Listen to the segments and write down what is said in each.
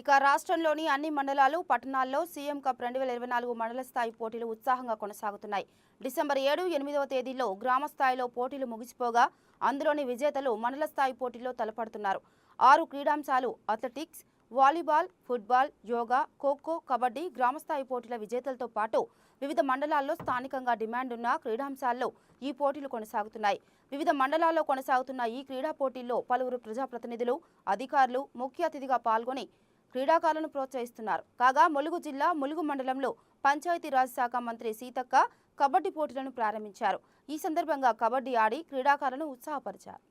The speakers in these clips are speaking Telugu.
ఇక రాష్ట్రంలోని అన్ని మండలాలు పట్టణాల్లో సీఎం కప్ 2024 మండల స్థాయి పోటీలు ఉత్సాహంగా కొనసాగుతున్నాయి. డిసెంబర్ 7, 8వ తేదీల్లో గ్రామ స్థాయిలో పోటీలు ముగిసిపోగా అందులోని విజేతలు మండల స్థాయి పోటీల్లో తలపడుతున్నారు. 6 క్రీడాంశాలు athletics, volleyball, football, yoga, kho kho, kabaddi గ్రామస్థాయి పోటీల విజేతలతో పాటు వివిధ మండలాల్లో స్థానికంగా డిమాండ్ ఉన్న క్రీడాంశాల్లో ఈ పోటీలు కొనసాగుతున్నాయి. వివిధ మండలాల్లో కొనసాగుతున్న ఈ క్రీడా పోటీల్లో పలువురు ప్రజాప్రతినిధులు, అధికారులు ముఖ్య అతిథిగా పాల్గొని క్రీడాకారులను ప్రోత్సహిస్తున్నారు. కాగా ములుగు జిల్లా ములుగు మండలంలో పంచాయతీరాజ్ శాఖ మంత్రి సీతక్క కబడ్డీ పోటీలను ప్రారంభించారు. ఈ సందర్భంగా కబడ్డీ ఆడి క్రీడాకారులను ఉత్సాహపరిచారు.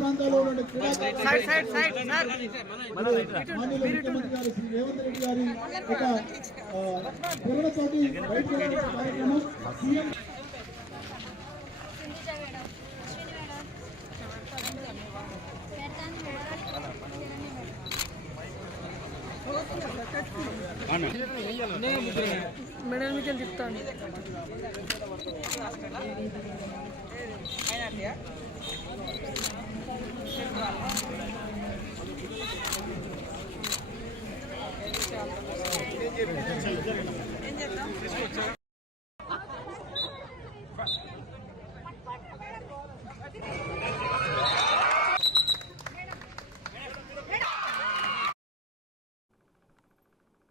ప్రాంతాల్లో ఉన్న ముఖ్యమంత్రి గారు శ్రీ రేవంత్ రెడ్డి గారి ఒక పురణతోటి బయటకు కార్యక్రమం సీఎం మెడల్ మీకు చెప్తాను.